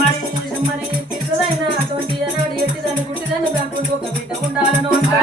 మరి మరి పిల్లదైనా అటువంటి అన్నాడు ఎట్టిదాన్ని గుట్టిదాన్ని కాకుండా ఒక బిడ్డ ఉండాలను అంటా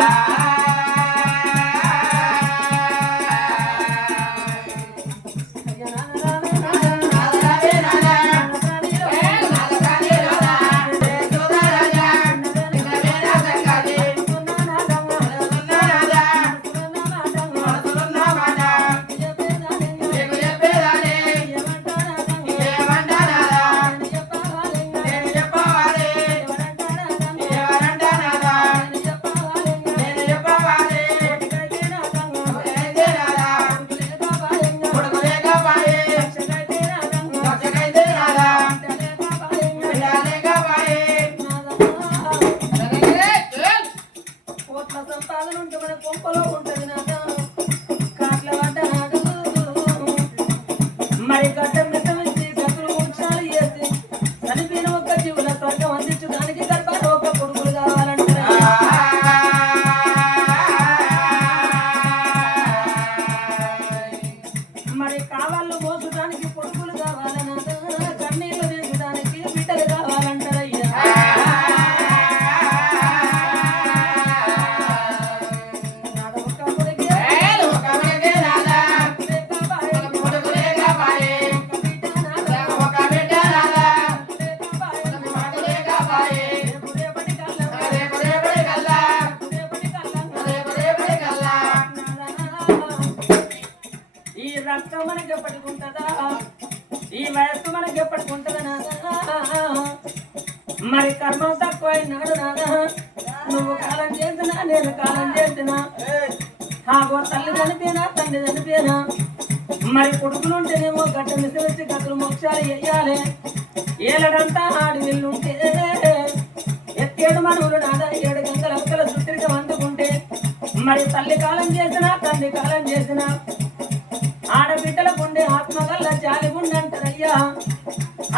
మరి కర్మ తక్కువైనాడు నాదా నువ్వు కాలం చేసినా నేను కాలం చేసినా ఆగో తల్లి చనిపోయినా తండ్రి చనిపోయినా మరి కొడుకులుంటేనేమో గడ్డ మిసవచ్చి గతులు మోక్షాలు వేయాలి ఏలడంతా ఆడి వెళ్ళుంటే ఎత్తేడు మనవులు నాదా 7 గంటల ఒక్కల సుత్రిగా వండుకుంటే మరి తల్లి కాలం చేసినా తండ్రి కాలం చేసినా ఆడబిడ్డలకుండే ఆత్మగల్ల జాలి ఉండంటారయ్యా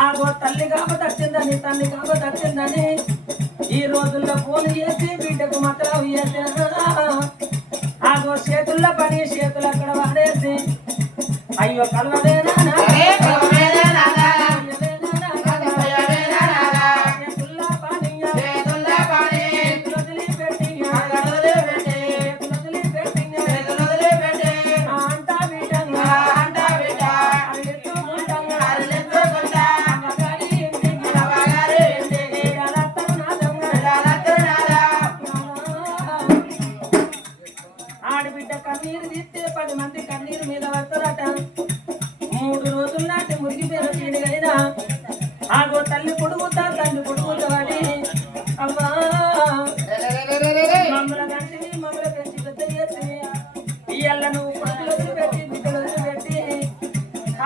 ఆగో తల్లి కాబట్టి వచ్చిందని తండ్రి కాబట్టి వచ్చిందని ఈ రోజుల్లో ఫోన్ చేసి బిడ్డకు మాత్రం ఆగో చేతుల్లో పని చేతులు అక్కడ వాడేసి అయ్యో కలవడేనా కన్నీరు తీస్తే 10 మంది కన్నీరు మీద పడతారట 3 రోజుల నాటి మురిగిపోయిన చీడిగైనా ఆగో తల్లి పొడుగుతా తండ్రి పొడుగుతా వాడి అమ్మా మమ్మల కంటిని మమ్మల పెంచి పెద్ద చేసి ఇయ్యాల నువ్వు కొడుకులు వదిలిపెట్టి బిడ్డలు వదిలిపెట్టి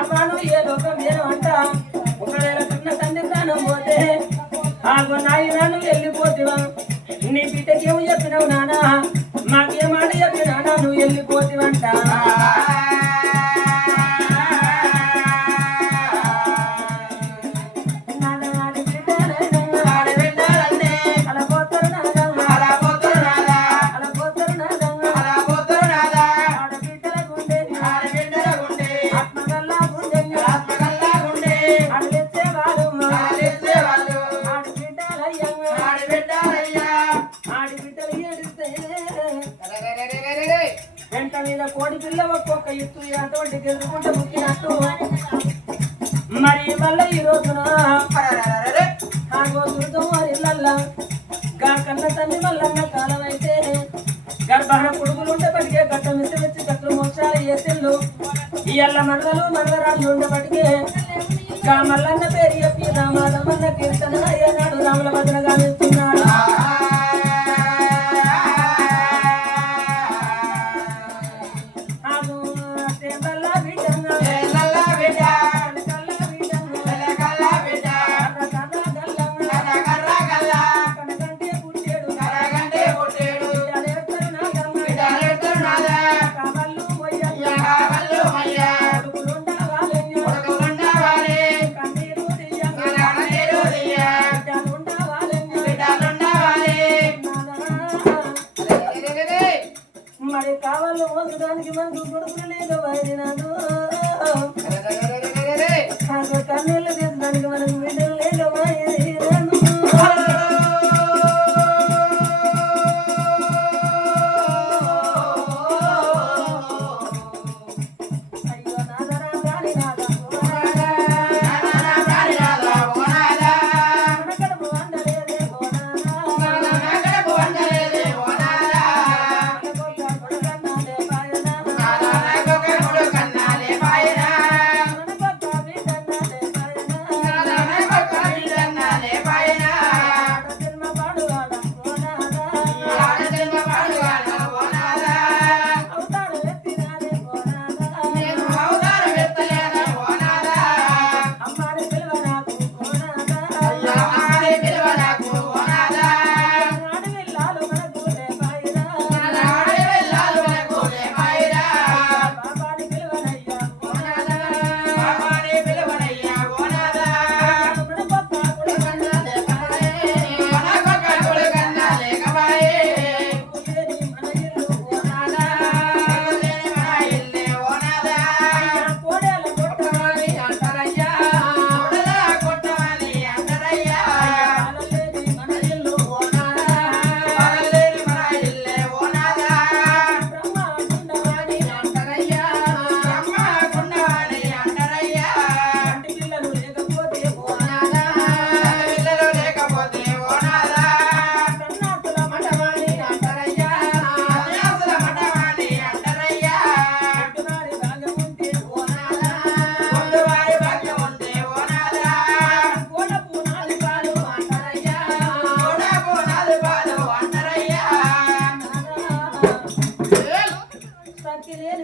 అమ్మా నువ్వు ఏ లోకం ఏమంట ఒకవేళ కన్న తండ్రి ప్రాణం పోతే ఆగో నాయన నువ్వు వెళ్ళిపోతివా నీ బిడ్డకేమో చెప్పినావు నానా మాకేమాట చెప్పినా నువ్వు వెళ్ళిపోతివంట వెంట మీద కోడి పిల్ల ఒక్కొక్క ఎత్తు అటువంటి గెలుచుకుంటే ముక్కినట్టు మరి వల్ల ఈ రోజున ఆగో దుర్గం వారి ఇళ్ళల్లా గా కన్న తల్లి వల్లన్న కాలం అయితే గర్భాన కొడుకులు ఉండబట్టికే గట్ట మిసి వచ్చి గట్లు మోక్షాలు చేసిళ్ళు ఇళ్ళ మరదలు మరదరాళ్ళు ఉండబట్టికే గా మల్లన్న పేరు చెప్పి రామాదమన్న కీర్తన అయ్యనాడు రాముల భద్ర గావిస్తున్నాడు నీళ్ళు తీసడానికి మనకు బిడ్డలు లేకమా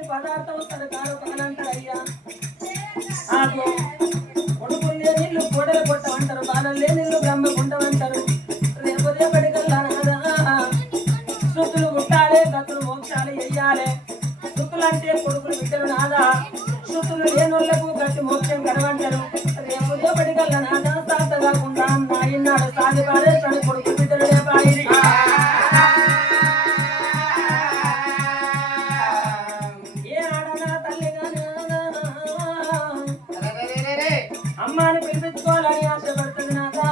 పదార్థం వస్తాడు కారు పగలంటారయ్యా కొడుకులు లేని ఇల్లు కోడలు కొట్టమంటారు బాలలు లేని ఇల్లు బ్రహ్మ గుంటమంటారు రేపు రేపటికల్లా సుతులు గుట్టాలి గతులు మోక్షాలు వెయ్యాలి సుతులు అంటే కొడుకులు బిడ్డలు నాదా సుతులు లేనోళ్లకు గట్టి మోక్షం కరవంటారు రేపు రేపటికల్లా నాదా సాత కాకుండా నాయన్నాడు సాది పాడేస్తాడు కొడుకులు బిడ్డలు రేపాయి అమ్మాని పిలిపించుకోవాలని ఆశపడుతుంది నాదా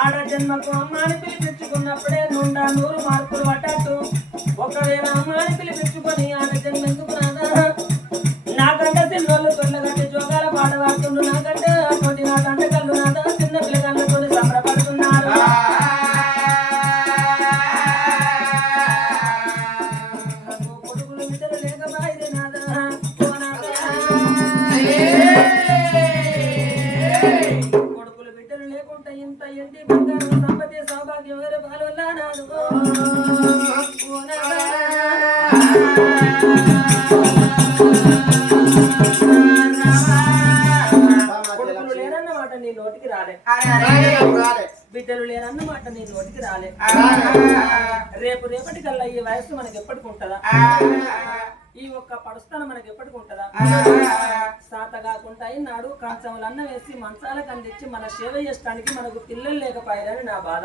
ఆడ జన్మకు అమ్మాని పిలిపించుకున్నప్పుడే 100 మార్కులు పట్టట్టు ఒకవేళ అమ్మాని పిలిపించుకొని ఆడ జన్మ ఎందుకు నాదా నాకంటే చిన్నోళ్ళు తొందరగట్టి జోగాల పాట పాడుతుండ్రు నాకంటే అటువంటి నాకంటే కళ్ళు నాదా చిన్న పిల్లగాళ్ళతో సంబరపడుతున్నారు కొడుకులు బిడ్డలు లేకమాయిది నాదా కొడుకులు బిడ్డలు లేకుండా ఇంత ఇంటి బంగారు సంపత్తి సౌభాగ్యం ఎవరు పాల్వల్లా నాడు కొడుకులు లేరన్నమాట నీ నోటికి రాలే బిడ్డలు లేరన్నమాట నీ నోటికి రాలే రేపు రేపటికల్లా ఈ వయస్సు మనకి ఎప్పటికి ఉంటుందా ఈ ఒక్క పడుస్తాను మనకి ఎప్పటికి ఉంటుందా సాత కాకుండా నాడు కంచములు అన్న వేసి మంచాలకు అందించి మన సేవ చేయడానికి మనకు పిల్లలు లేకపోయారని నా బాధ